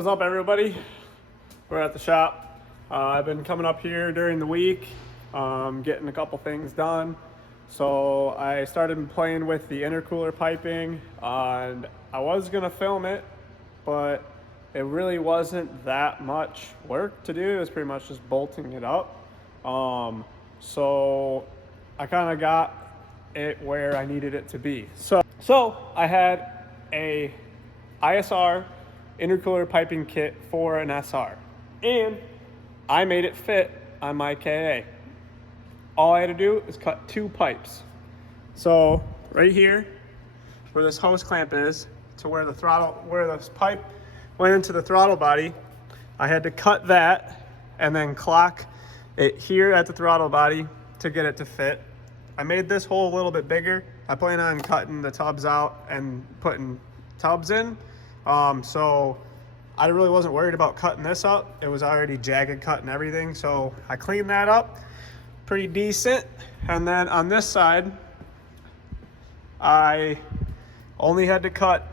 What is up, everybody? We're at the shop. I've been coming up here during the week, getting a couple things done. So I started playing with the intercooler piping, and I was gonna film it, but it really wasn't that much work to do. It was pretty much just bolting it up. So I kind of got it where I needed it to be. So I had a ISR intercooler piping kit for an SR, and I made it fit on my KA. All I had to do is cut 2 pipes. So right here, where this hose clamp is, to where the throttle, where this pipe went into the throttle body, I had to cut that and then clock it here at the throttle body to get it to fit. I made this hole a little bit bigger. I plan on cutting the tubs out and putting tubs in. So I really wasn't worried about cutting this up. It was already jagged cut and everything. So I cleaned that up pretty decent. And then on this side, I only had to cut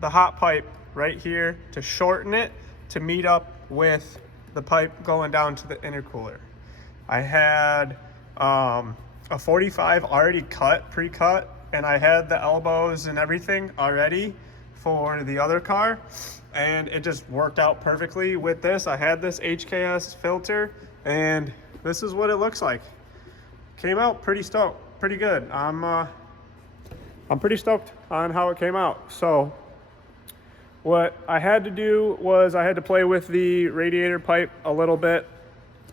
the hot pipe right here to shorten it to meet up with the pipe going down to the intercooler. I had a 45 already cut, pre-cut, and I had the elbows and everything already for the other car, and it just worked out perfectly with this. I had this HKS filter, and this is what it looks like. Came out pretty good. I'm pretty stoked on how it came out. So what I had to do was I had to play with the radiator pipe a little bit,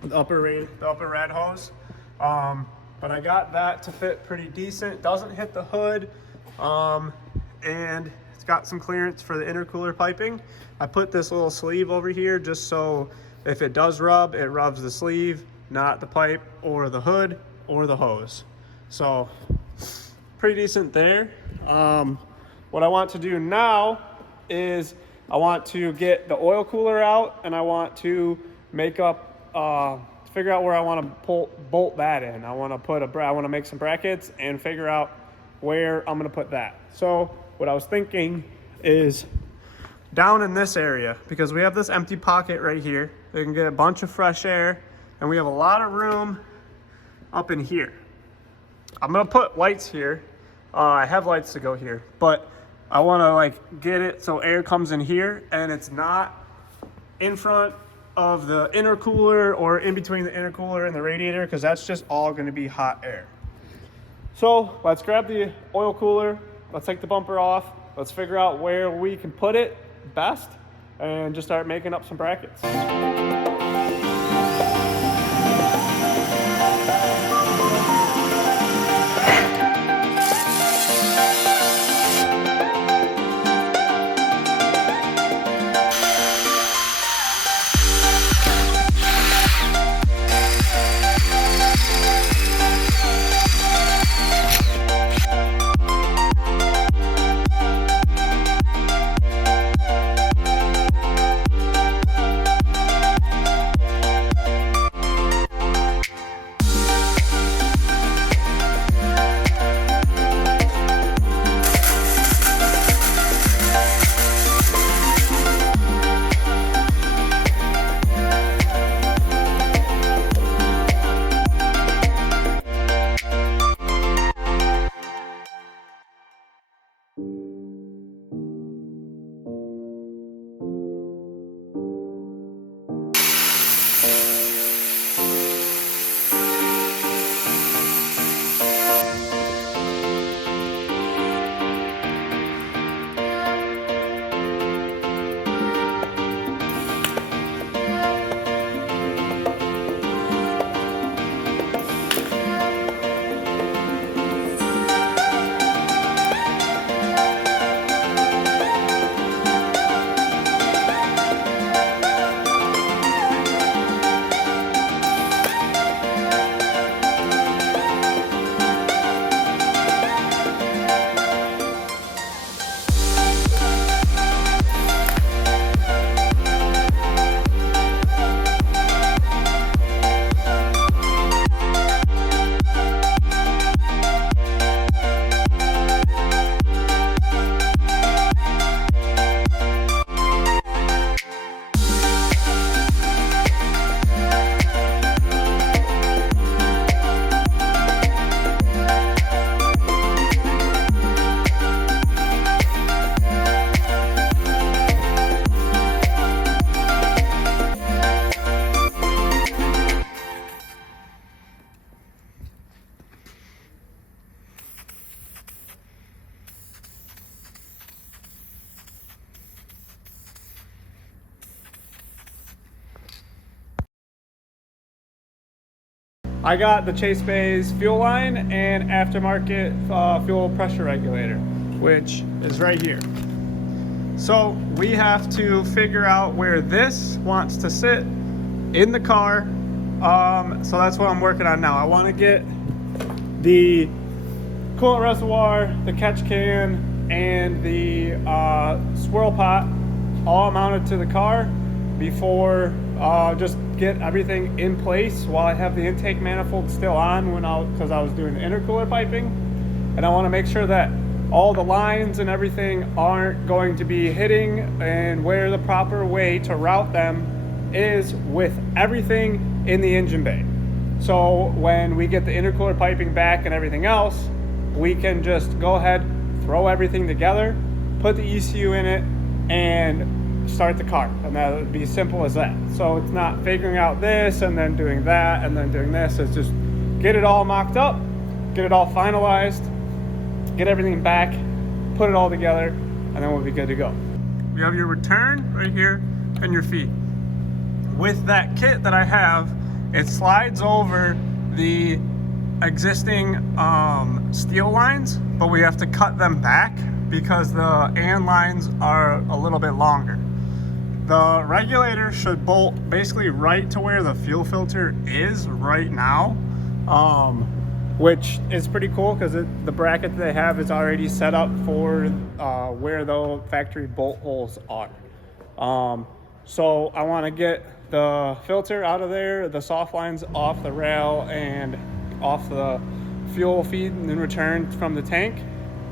the upper red hose. But I got that to fit pretty decent. Doesn't hit the hood, and it's got some clearance for the intercooler piping. I put this little sleeve over here just so if it does rub, it rubs the sleeve, not the pipe or the hood or the hose. So pretty decent there. What I want to do now is I want to get the oil cooler out, and I want to make up figure out where I want to bolt that in. I want to make some brackets and figure out where I'm going to put that. So what I was thinking is down in this area, because we have this empty pocket right here, they can get a bunch of fresh air, and we have a lot of room up in here. I'm going to put lights here. I have lights to go here, but I want to get it so air comes in here and it's not in front of the intercooler or in between the intercooler and the radiator, because that's just all going to be hot air. So let's grab the oil cooler, let's take the bumper off, let's figure out where we can put it best, and just start making up some brackets. I got the Chase Bay's fuel line and aftermarket fuel pressure regulator, which is right here. So we have to figure out where this wants to sit in the car. So that's what I'm working on now. I want to get the coolant reservoir, the catch can, and the swirl pot all mounted to the car before just get everything in place while I have the intake manifold still on because I was doing the intercooler piping. And I want to make sure that all the lines and everything aren't going to be hitting, and where the proper way to route them is with everything in the engine bay. So when we get the intercooler piping back and everything else, we can just go ahead, throw everything together, put the ECU in it, and start the car. And that would be simple as that. So it's not figuring out this and then doing that and then doing this. It's just get it all mocked up, get it all finalized, get everything back, put it all together, and then we'll be good to go. You have your return right here and your feed. With that kit that I have, it slides over the existing steel lines, but we have to cut them back because the AN lines are a little bit longer. The regulator should bolt basically right to where the fuel filter is right now, which is pretty cool because the bracket they have is already set up for where the factory bolt holes are. So I want to get the filter out of there, the soft lines off the rail and off the fuel feed and return from the tank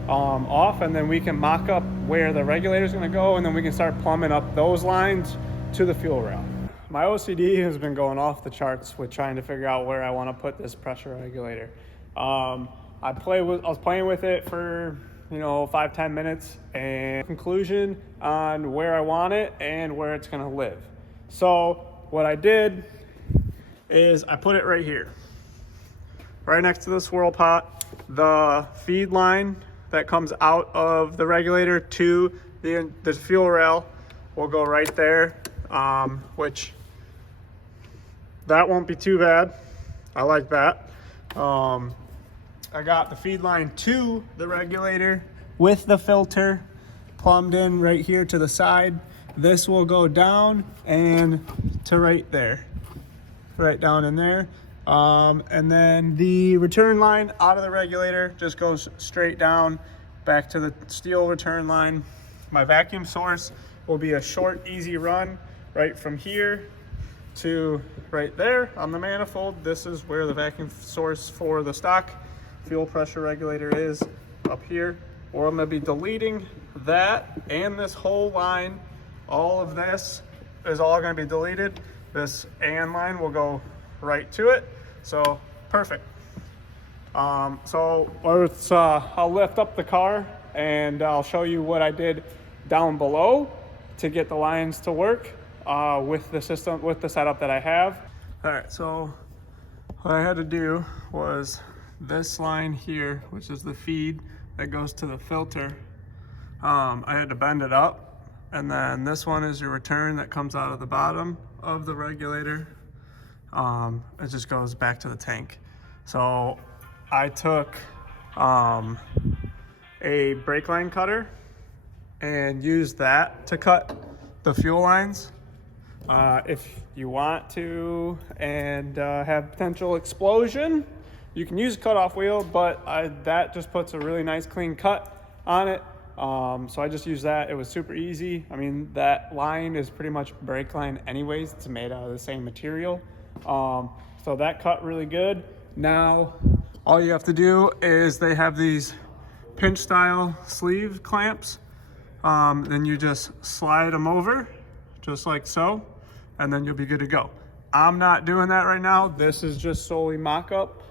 off, and then we can mock up where the regulator is going to go, and then we can start plumbing up those lines to the fuel rail. My OCD has been going off the charts with trying to figure out where I want to put this pressure regulator. I was playing with it for 5-10 minutes, and conclusion on where I want it and where it's going to live. So what I did is I put it right here, right next to the swirl pot. The feed line that comes out of the regulator to the fuel rail will go right there, which that won't be too bad. I like that. I got the feed line to the regulator with the filter plumbed in right here to the side. This will go down and to right there, right down in there. And then the return line out of the regulator just goes straight down back to the steel return line. My vacuum source will be a short, easy run right from here to right there on the manifold. This is where the vacuum source for the stock fuel pressure regulator is, up here. Or I'm going to be deleting that and this whole line. All of this is all going to be deleted. This AN line will go right to it. So perfect. So I'll lift up the car and I'll show you what I did down below to get the lines to work with the system, with the setup that I have. All right, so what I had to do was this line here, which is the feed that goes to the filter. I had to bend it up, and then this one is your return that comes out of the bottom of the regulator. It just goes back to the tank. So I took a brake line cutter and used that to cut the fuel lines. If you want to and have potential explosion, you can use a cutoff wheel, but that just puts a really nice clean cut on it. So I just used that. It was super easy. I mean, that line is pretty much brake line anyways. It's made out of the same material. So that cut really good. Now, all you have to do is they have these pinch style sleeve clamps. Then you just slide them over just like so, and then you'll be good to go. I'm not doing that right now. This is just solely mock-up,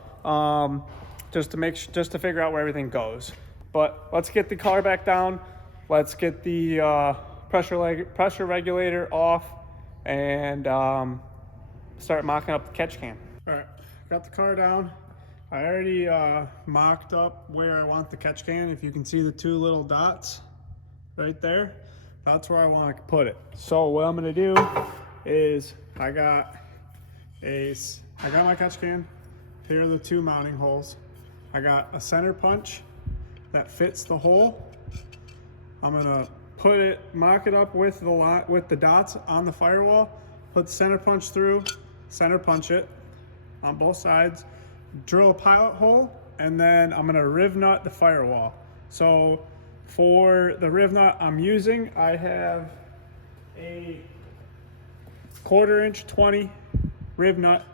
just to figure out where everything goes. But let's get the car back down. Let's get the pressure regulator off and start mocking up the catch can. All right, got the car down. I already mocked up where I want the catch can. If you can see the two little dots right there, that's where I want to put it. So what I'm gonna do is I got my catch can. Here are the two mounting holes. I got a center punch that fits the hole. I'm gonna mock it up with the dots on the firewall, put the center punch through, center punch it on both sides, drill a pilot hole, and then I'm gonna riv nut the firewall. So for the riv nut I'm using, I have a 1/4 inch 20 riv nut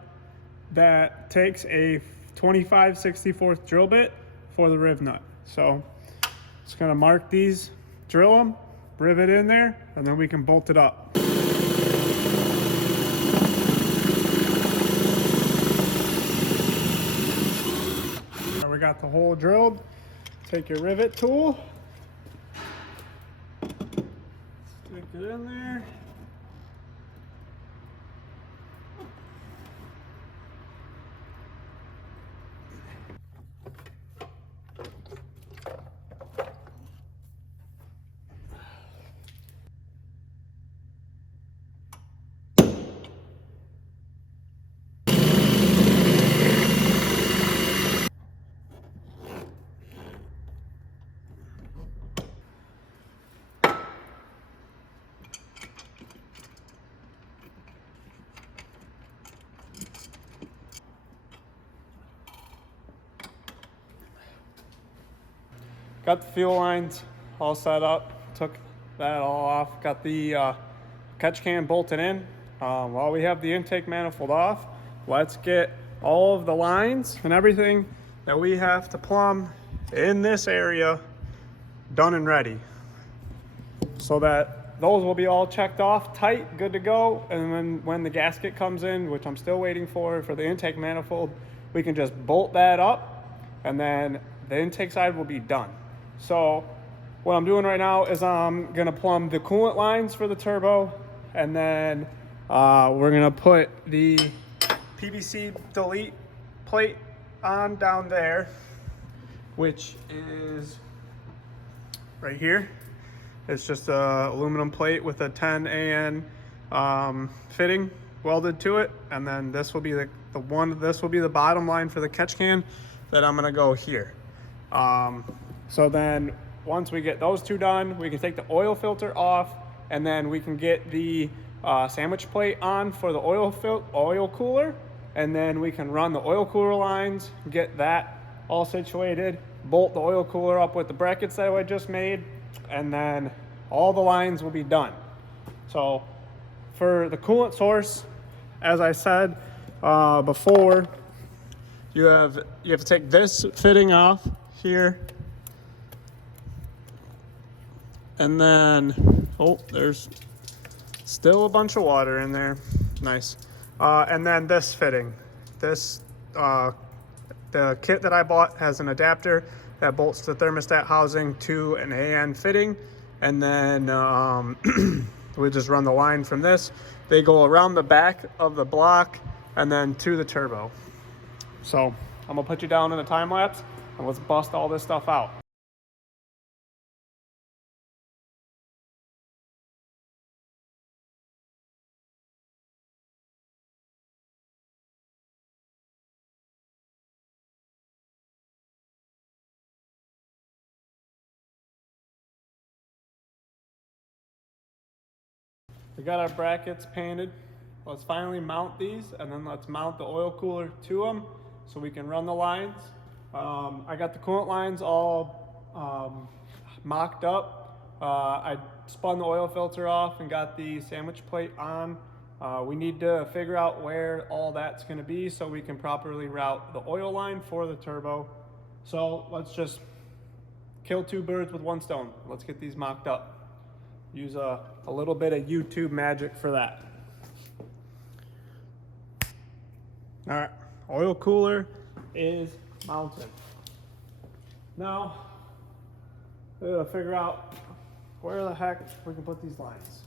that takes a 25/64 drill bit for the riv nut. So just gonna mark these, drill them, rivet in there, and then we can bolt it up. Now we got the hole drilled. Take your rivet tool, stick it in there. Got the fuel lines all set up, took that all off, got the catch can bolted in. While we have the intake manifold off, let's get all of the lines and everything that we have to plumb in this area done and ready, so that those will be all checked off tight, good to go. And then when the gasket comes in, which I'm still waiting for the intake manifold, we can just bolt that up, and then the intake side will be done. So what I'm doing right now is I'm gonna plumb the coolant lines for the turbo, and then we're gonna put the PVC delete plate on down there, which is right here. It's just a aluminum plate with a 10 AN fitting welded to it, and then this will be this will be the bottom line for the catch can that I'm gonna go here. So then once we get those two done, we can take the oil filter off, and then we can get the sandwich plate on for the oil cooler, and then we can run the oil cooler lines, get that all situated, bolt the oil cooler up with the brackets that I just made, and then all the lines will be done. So for the coolant source, as I said before, you have to take this fitting off here, and then there's still a bunch of water in there. Nice. And then this fitting, the kit that I bought has an adapter that bolts the thermostat housing to an AN fitting, and then we just run the line from this. They go around the back of the block and then to the turbo. So I'm gonna put you down in a time lapse, and let's bust all this stuff out. We got our brackets painted. Let's finally mount these, and then let's mount the oil cooler to them so we can run the lines. I got the coolant lines all mocked up. I spun the oil filter off and got the sandwich plate on. We need to figure out where all that's going to be so we can properly route the oil line for the turbo. So let's just kill two birds with one stone. Let's get these mocked up. Use a little bit of YouTube magic for that. All right, oil cooler is mounted. Now, we gotta figure out where the heck we can put these lines.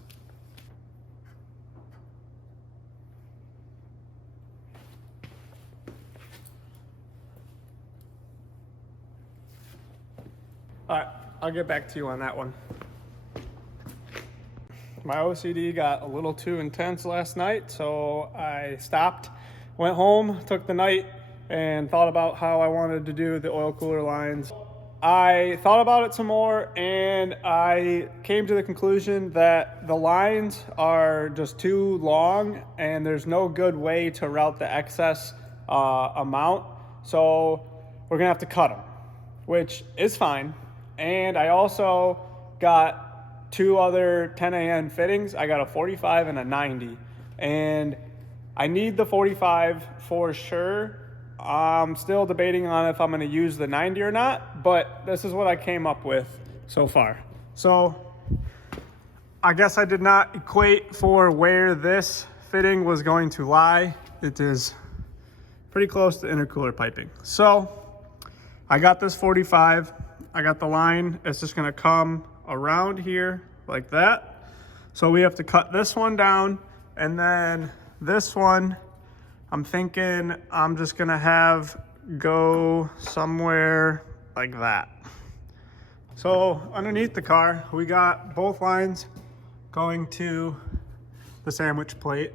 All right, I'll get back to you on that one. My OCD got a little too intense last night, so I stopped, went home, took the night and thought about how I wanted to do the oil cooler lines. I thought about it some more, and I came to the conclusion that the lines are just too long and there's no good way to route the excess amount. So we're gonna have to cut them, which is fine. And I also got two other 10AN fittings. I got a 45 and a 90, and I need the 45 for sure. I'm still debating on if I'm going to use the 90 or not, but this is what I came up with so far. So I guess I did not equate for where this fitting was going to lie. It is pretty close to intercooler piping. So I got this 45. I got the line. It's just going to come around here like that. So we have to cut this one down, and then this one I'm thinking I'm just gonna have go somewhere like that. So underneath the car, we got both lines going to the sandwich plate.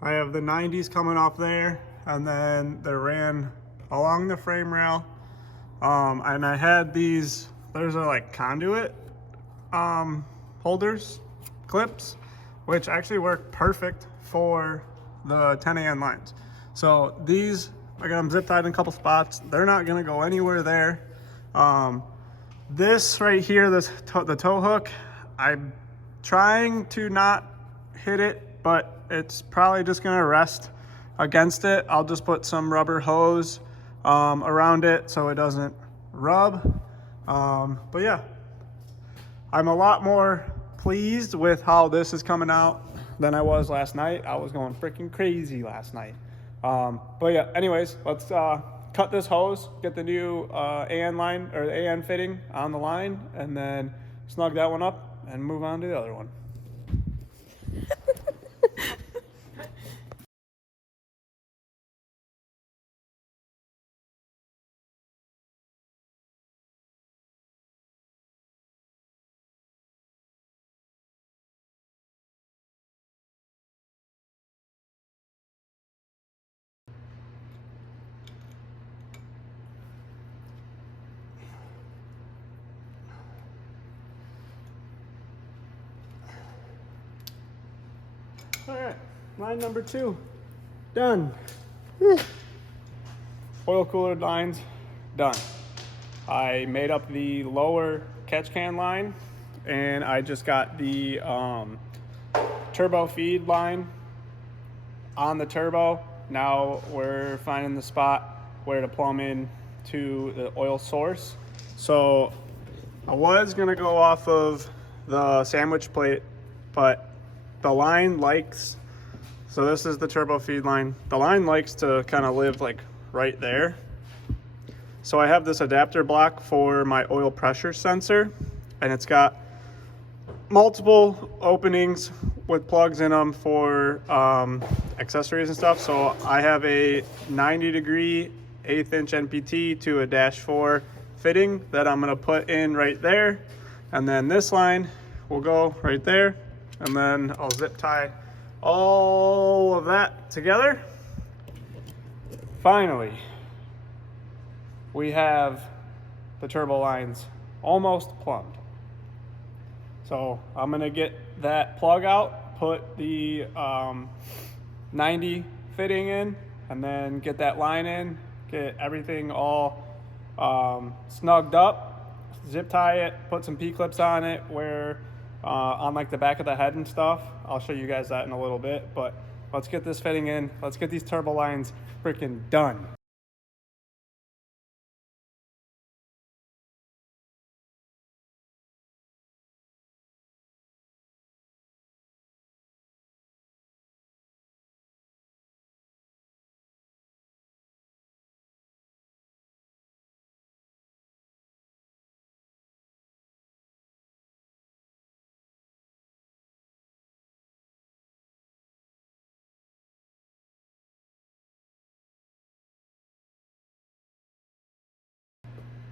I have the 90s coming off there, and then they ran along the frame rail. And I had these, there's a like conduit holders, clips, which actually work perfect for the 10AN lines. So these, I got them zip tied in a couple spots. They're not gonna go anywhere there. This right here, the tow hook, I'm trying to not hit it, but it's probably just gonna rest against it. I'll just put some rubber hose around it so it doesn't rub. But yeah, I'm a lot more pleased with how this is coming out than I was last night. I was going freaking crazy last night. But yeah, anyways, let's cut this hose, get the new AN line or the AN fitting on the line, and then snug that one up and move on to the other one. All right, line number 2, done. Oil cooler lines, done. I made up the lower catch can line, and I just got the turbo feed line on the turbo. Now we're finding the spot where to plumb in to the oil source. So I was gonna go off of the sandwich plate, but the line likes, so this is the turbo feed line. The line likes to kind of live like right there. So I have this adapter block for my oil pressure sensor, and it's got multiple openings with plugs in them for accessories and stuff. So I have a 90-degree 1/8 inch NPT to a -4 fitting that I'm gonna put in right there. And then this line will go right there. And then I'll zip tie all of that together. Finally, we have the turbo lines almost plumbed. So I'm gonna get that plug out, put the 90 fitting in, and then get that line in, get everything all snugged up, zip tie it, put some P-clips on it where on like the back of the head and stuff. I'll show you guys that in a little bit, but let's get this fitting in. Let's get these turbo lines freaking done.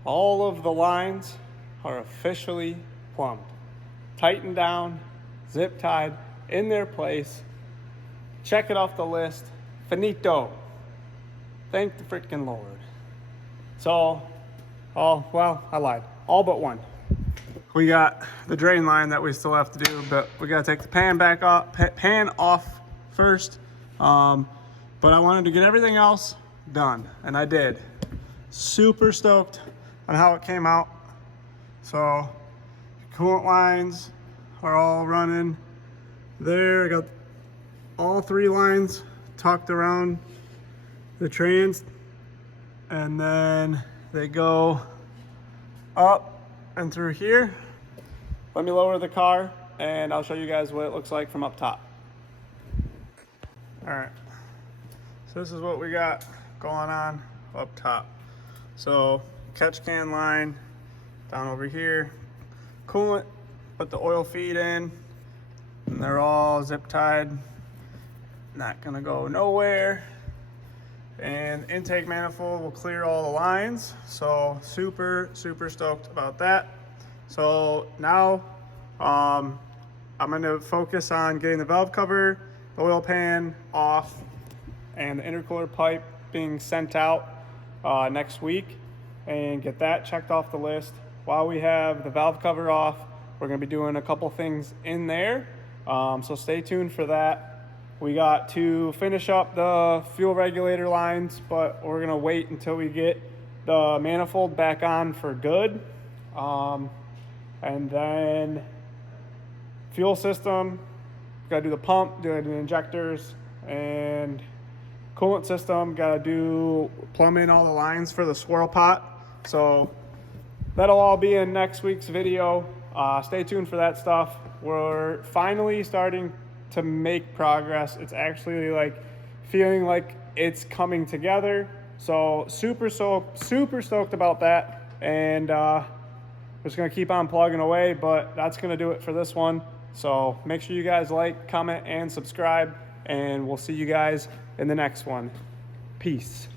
All of the lines are officially plumbed, tightened down, zip tied, in their place. Check it off the list. Finito. Thank the freaking Lord. So, well, I lied. All but one. We got the drain line that we still have to do, but we gotta take the pan back off, pan off first. But I wanted to get everything else done, and I did. Super stoked on how it came out. So, coolant lines are all running there. I got all 3 lines tucked around the trans, and then they go up and through here. Let me lower the car and I'll show you guys what it looks like from up top. All right, so this is what we got going on up top. So catch can line down over here, coolant, put the oil feed in, and they're all zip tied, not gonna go nowhere. And intake manifold will clear all the lines, so super stoked about that. So now I'm gonna focus on getting the valve cover, the oil pan off, and the intercooler pipe being sent out next week, and get that checked off the list. While we have the valve cover off, we're gonna be doing a couple things in there, so stay tuned for that. We got to finish up the fuel regulator lines, but we're gonna wait until we get the manifold back on for good. And then fuel system, gotta do the pump, do the injectors, and coolant system, gotta do plumb in all the lines for the swirl pot. So that'll all be in next week's video. Stay tuned for that stuff. We're finally starting to make progress. It's actually like feeling like it's coming together. So super stoked about that. And just gonna keep on plugging away, but that's gonna do it for this one. So make sure you guys like, comment, and subscribe, and we'll see you guys in the next one. Peace.